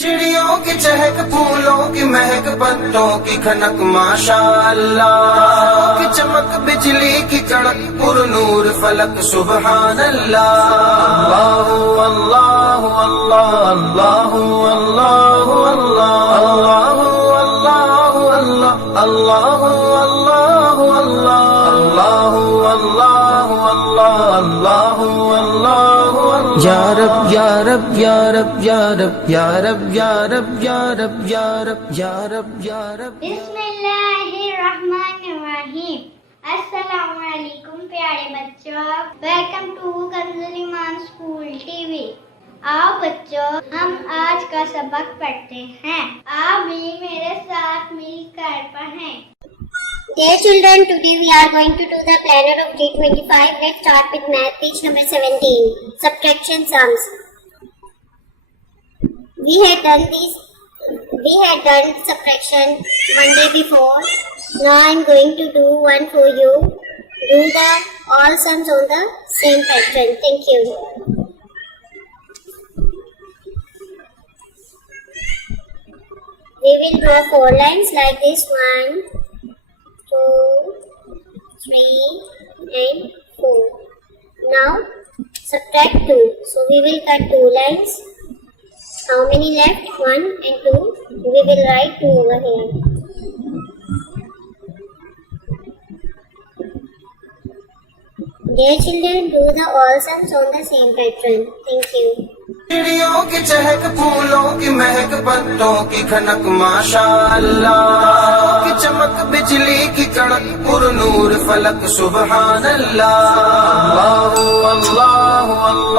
चिड़ियों की चहक, फूलों की महक, पत्तों की खनक, माशाअल्लाह की चमक, बिजली की कड़क, पुरनूर फलक, सुबहान अल्लाह। अल्लाह अल्लाह अल्लाह अल्लाह अल्लाह अल्लाह अल्लाह अल्लाह अल्लाह अल्लाह अल्लाह अल्लाह अल्लाह या रब या रब या रब या रब या रब या रब या रब या रब या रब या रब। बिस्मिल्लाहिर्रहमानिर्रहीम। अस्सलामुअलैकुम प्यारे बच्चों, welcome to Kanz Iman school TV. आओ बच्चों, हम आज का सबक पढ़ते हैं। आप भी मेरे साथ मिलकर पढ़ें। Dear children, today we are going to do the planner of day 25. Let's start with math, page number 17. Subtraction sums. We had done subtraction one day before. Now I am going to do one for you. Do the all sums on the same pattern. Thank you. We will draw 4 lines like this. 1, 2, 3 and 4. Now subtract 2. So we will cut 2 lines. How many left? 1 and 2. We will write 2 over here. Dear children, do the all sums on the same pattern. Thank you. चिड़ियों की चहक, फूलों की महक, पत्तों की खनक, माशाअल्लाह की चमक, बिजली की कड़क, पुरनूर फलक, सुबहान अल्लाह। अल्लाह अल्लाह अल्लाह।